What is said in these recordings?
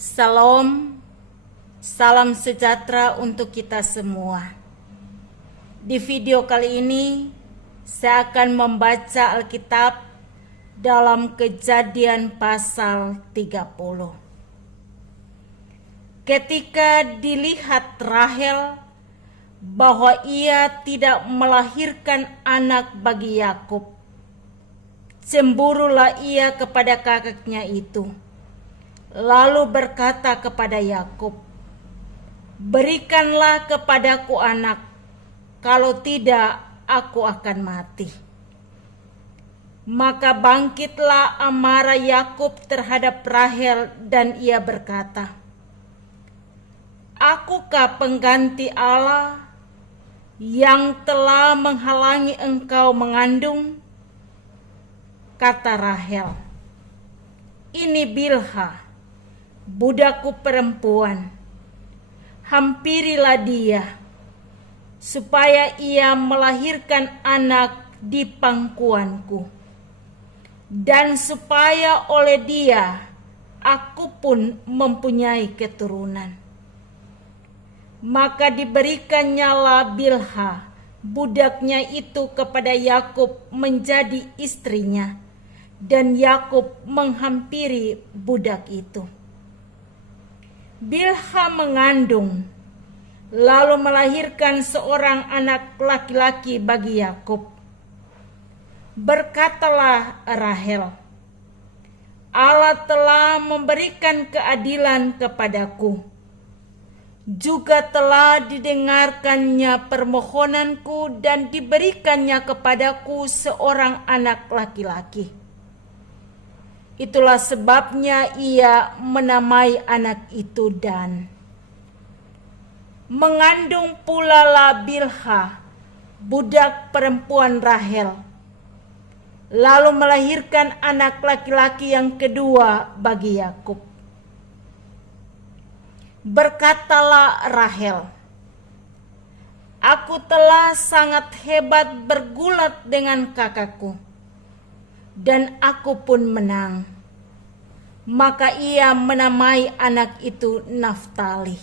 Salam, salam sejahtera untuk kita semua. Di video kali ini, saya akan membaca Alkitab dalam Kejadian pasal 30. Ketika dilihat Rahel bahwa ia tidak melahirkan anak bagi Yakub, cemburulah ia kepada kakaknya itu. Lalu berkata kepada Yakub, "Berikanlah kepadaku anak, kalau tidak aku akan mati." Maka bangkitlah amarah Yakub terhadap Rahel dan ia berkata, "Akukah pengganti Allah yang telah menghalangi engkau mengandung?" Kata Rahel, "Ini Bilha, budakku perempuan. Hampirilah dia, supaya ia melahirkan anak di pangkuanku, dan supaya oleh dia aku pun mempunyai keturunan." Maka diberikannya Bilha, budaknya itu kepada Yakub menjadi istrinya, dan Yakub menghampiri budak itu. Bilha mengandung, lalu melahirkan seorang anak laki-laki bagi Yakub. Berkatalah Rahel, "Allah telah memberikan keadilan kepadaku, juga telah didengarkannya permohonanku dan diberikannya kepadaku seorang anak laki-laki. Itulah sebabnya ia menamai anak itu Dan." Mengandung pula Bilha, budak perempuan Rahel, lalu melahirkan anak laki-laki yang kedua bagi Yakub. Berkatalah Rahel, "Aku telah sangat hebat bergulat dengan kakakku, dan aku pun menang." Maka ia menamai anak itu Naftali.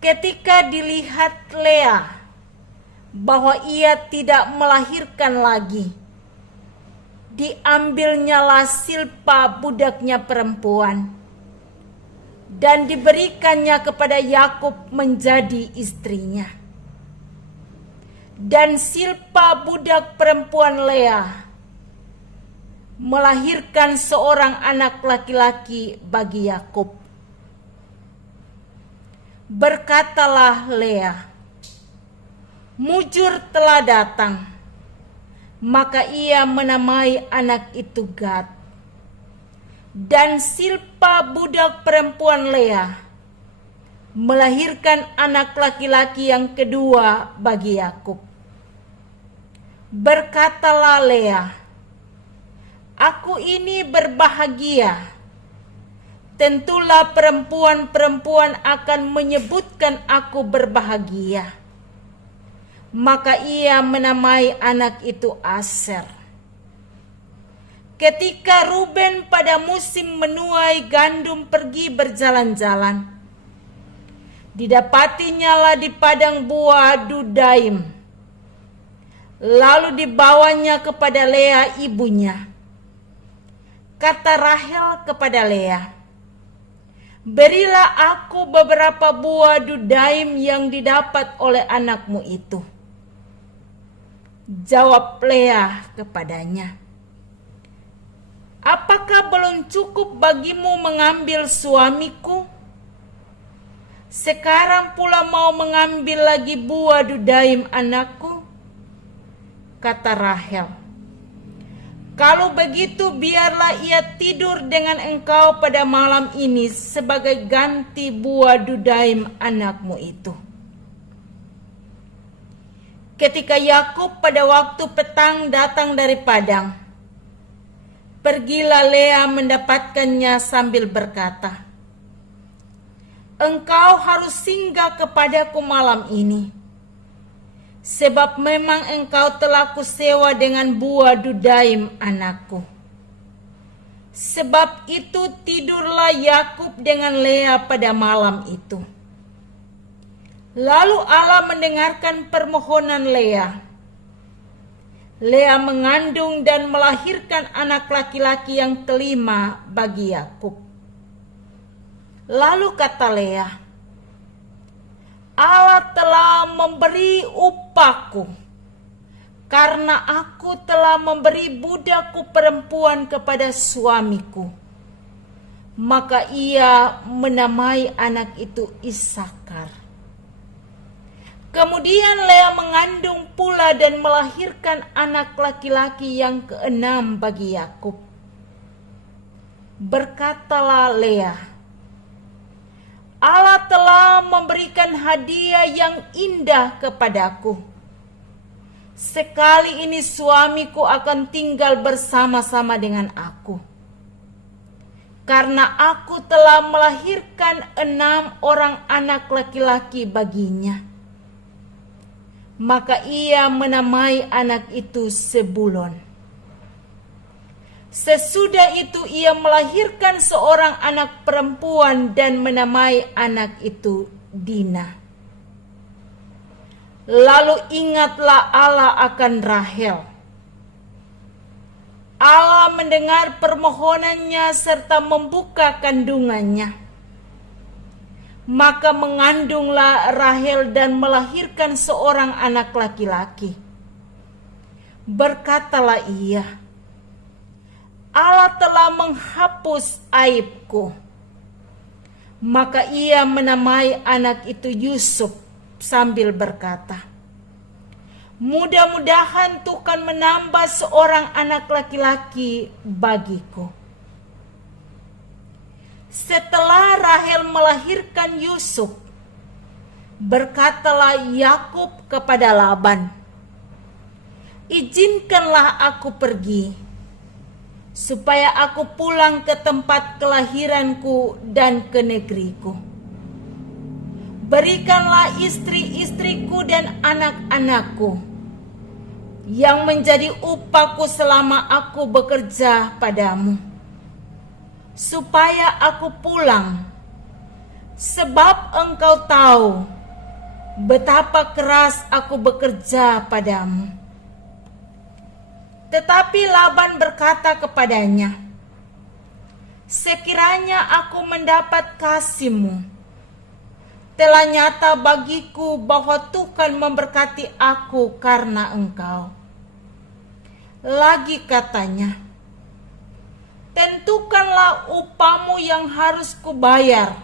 Ketika dilihat Lea bahwa ia tidak melahirkan lagi, diambilnyalah Silpa budaknya perempuan, dan diberikannya kepada Yakub menjadi istrinya. Dan Silpa budak perempuan Lea melahirkan seorang anak laki-laki bagi Yakub. Berkatalah Lea, "Mujur telah datang." Maka ia menamai anak itu Gad. Dan Silpa budak perempuan Lea melahirkan anak laki-laki yang kedua bagi Yakub. Berkatalah Lea, "Aku ini berbahagia. Tentulah perempuan-perempuan akan menyebutkan aku berbahagia." Maka ia menamai anak itu Aser. Ketika Ruben pada musim menuai gandum pergi berjalan-jalan, didapatinya di padang buah Dudaim. Lalu dibawanya kepada Lea ibunya. Kata Rahel kepada Lea, "Berilah aku beberapa buah Dudaim yang didapat oleh anakmu itu." Jawab Lea kepadanya, "Apakah belum cukup bagimu mengambil suamiku? Sekarang pula mau mengambil lagi buah Dudaim anakku?" Kata Rahel, "Kalau begitu biarlah ia tidur dengan engkau pada malam ini sebagai ganti buah Dudaim anakmu itu." Ketika Yakub pada waktu petang datang dari padang, pergilah Lea mendapatkannya sambil berkata, "Engkau harus singgah kepadaku malam ini, sebab memang engkau telah kusewa dengan buah Dudaim anakku. Sebab itu tidurlah Yakub dengan Lea pada malam itu. Lalu Allah mendengarkan permohonan Lea. Lea mengandung dan melahirkan anak laki-laki yang kelima bagi Yakub. Lalu kata Lea, Allah telah memberi upahku, karena aku telah memberi budakku perempuan kepada suamiku. Maka ia menamai anak itu Isakar. Kemudian Lea mengandung pula dan melahirkan anak laki-laki yang keenam bagi Yakub. Berkatalah Lea, Allah telah memberikan hadiah yang indah kepadaku. Sekali ini suamiku akan tinggal bersama-sama dengan aku. Karena aku telah melahirkan 6 orang anak laki-laki baginya. Maka ia menamai anak itu Sebulon. Sesudah itu ia melahirkan seorang anak perempuan dan menamai anak itu Dina. Lalu ingatlah Allah akan Rahel. Allah mendengar permohonannya serta membuka kandungannya. Maka mengandunglah Rahel dan melahirkan seorang anak laki-laki. Berkatalah ia, Allah telah menghapus aibku. Maka ia menamai anak itu Yusuf sambil berkata, mudah-mudahan Tuhan menambah seorang anak laki-laki bagiku. Setelah Rahel melahirkan Yusuf, berkatalah Yakub kepada Laban, izinkanlah aku pergi, supaya aku pulang ke tempat kelahiranku dan ke negeriku. Berikanlah istri-istriku dan anak-anakku yang menjadi upahku selama aku bekerja padamu, supaya aku pulang, sebab engkau tahu betapa keras aku bekerja padamu. Tetapi Laban berkata kepadanya, sekiranya aku mendapat kasihmu, telah nyata bagiku bahwa Tuhan memberkati aku karena engkau. Lagi katanya, tentukanlah upahmu yang harus kubayar,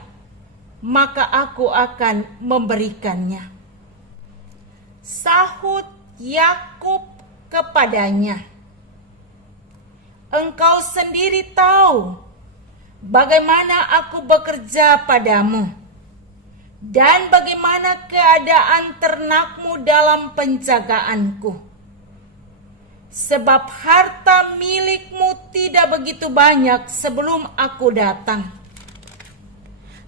maka aku akan memberikannya. Sahut Yakub kepadanya, engkau sendiri tahu bagaimana aku bekerja padamu, dan bagaimana keadaan ternakmu dalam penjagaanku. Sebab harta milikmu tidak begitu banyak sebelum aku datang,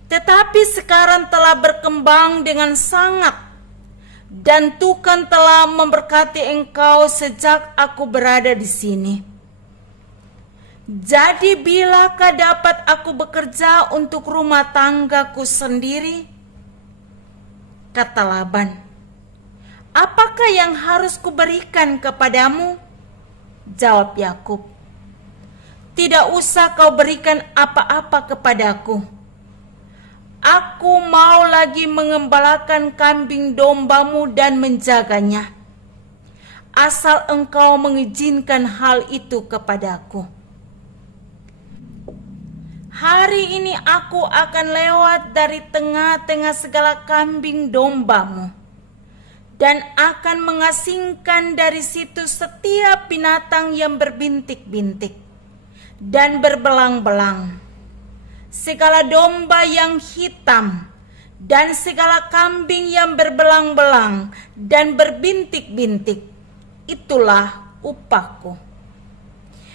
tetapi sekarang telah berkembang dengan sangat, dan Tuhan telah memberkati engkau sejak aku berada di sini. Jadi bilakah dapat aku bekerja untuk rumah tanggaku sendiri? Kata Laban, apakah yang harus kuberikan kepadamu? Jawab Yakub, tidak usah kau berikan apa-apa kepadaku. Aku mau lagi mengembalakan kambing dombamu dan menjaganya, asal engkau mengizinkan hal itu kepadaku. Hari ini aku akan lewat dari tengah-tengah segala kambing dombamu, dan akan mengasingkan dari situ setiap binatang yang berbintik-bintik dan berbelang-belang, segala domba yang hitam, dan segala kambing yang berbelang-belang dan berbintik-bintik. Itulah upahku.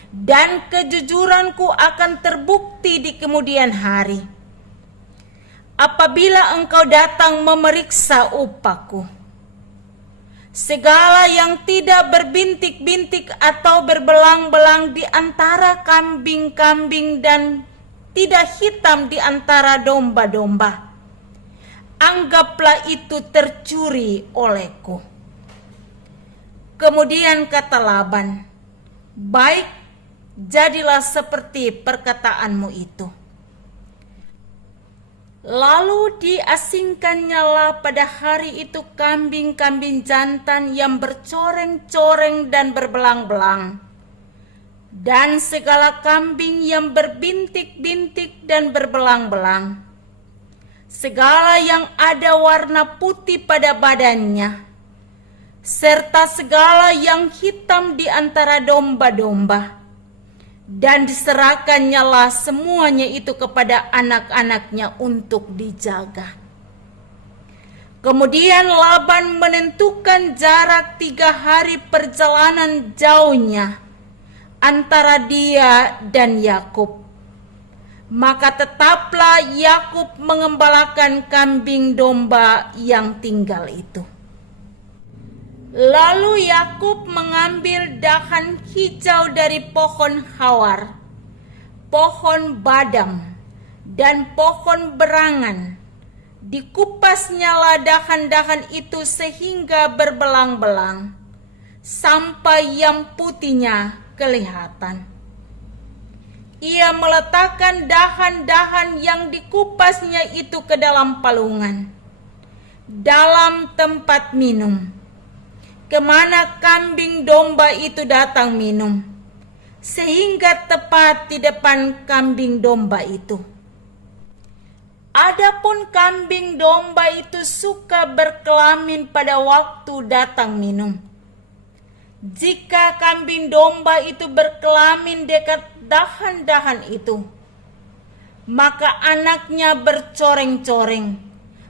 Dan kejujuranku akan terbukti di kemudian hari, apabila engkau datang memeriksa upahku. segala yang tidak berbintik-bintik atau berbelang-belang di antara kambing-kambing dan tidak hitam di antara domba-domba, anggaplah itu tercuri olehku." Kemudian kata Laban, "Baik, jadilah seperti perkataanmu itu." Lalu diasingkannyalah pada hari itu kambing-kambing jantan yang bercoreng-coreng dan berbelang-belang, dan segala kambing yang berbintik-bintik dan berbelang-belang, segala yang ada warna putih pada badannya, serta segala yang hitam di antara domba-domba. Dan diserahkannyalah semuanya itu kepada anak-anaknya untuk dijaga. Kemudian Laban menentukan jarak 3 hari perjalanan jauhnya antara dia dan Yakub. Maka tetaplah Yakub mengembalakan kambing domba yang tinggal itu. Lalu Yakub mengambil dahan hijau dari pohon hawar, pohon badam, dan pohon berangan. Dikupasnyalah dahan-dahan itu sehingga berbelang-belang, sampai yang putihnya kelihatan. Ia meletakkan dahan-dahan yang dikupasnya itu ke dalam palungan, dalam tempat minum, kemana kambing domba itu datang minum, sehingga tepat di depan kambing domba itu. Adapun kambing domba itu suka berkelamin pada waktu datang minum. Jika kambing domba itu berkelamin dekat dahan-dahan itu, maka anaknya bercoreng-coreng,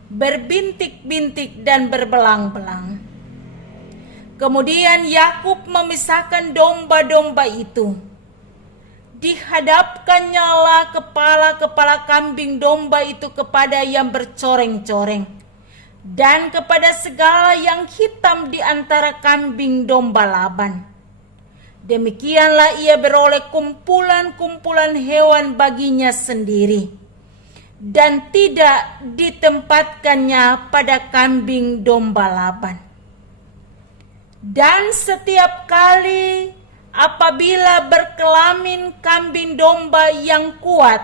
berbintik-bintik dan berbelang-belang. Kemudian Yakub memisahkan domba-domba itu. Dihadapkannyalah kepala-kepala kambing domba itu kepada yang bercoreng-coreng, dan kepada segala yang hitam di antara kambing domba Laban. Demikianlah ia beroleh kumpulan-kumpulan hewan baginya sendiri, dan tidak ditempatkannya pada kambing domba Laban. Dan setiap kali apabila berkelamin kambing domba yang kuat,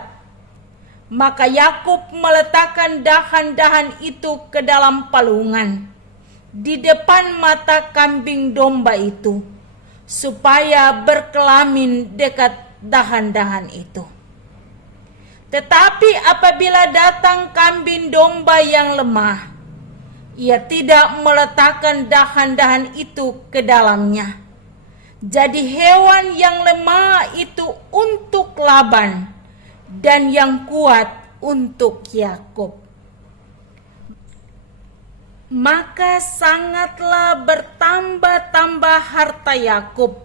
maka Yakub meletakkan dahan-dahan itu ke dalam palungan di depan mata kambing domba itu, supaya berkelamin dekat dahan-dahan itu. Tetapi apabila datang kambing domba yang lemah, ia tidak meletakkan dahan-dahan itu ke dalamnya. Jadi hewan yang lemah itu untuk Laban, dan yang kuat untuk Yakub. Maka sangatlah bertambah-tambah harta Yakub,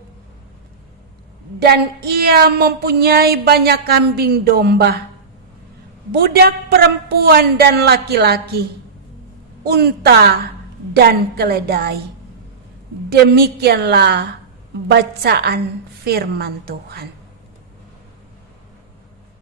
dan ia mempunyai banyak kambing domba, budak perempuan dan laki-laki, unta dan keledai. Demikianlah bacaan firman Tuhan.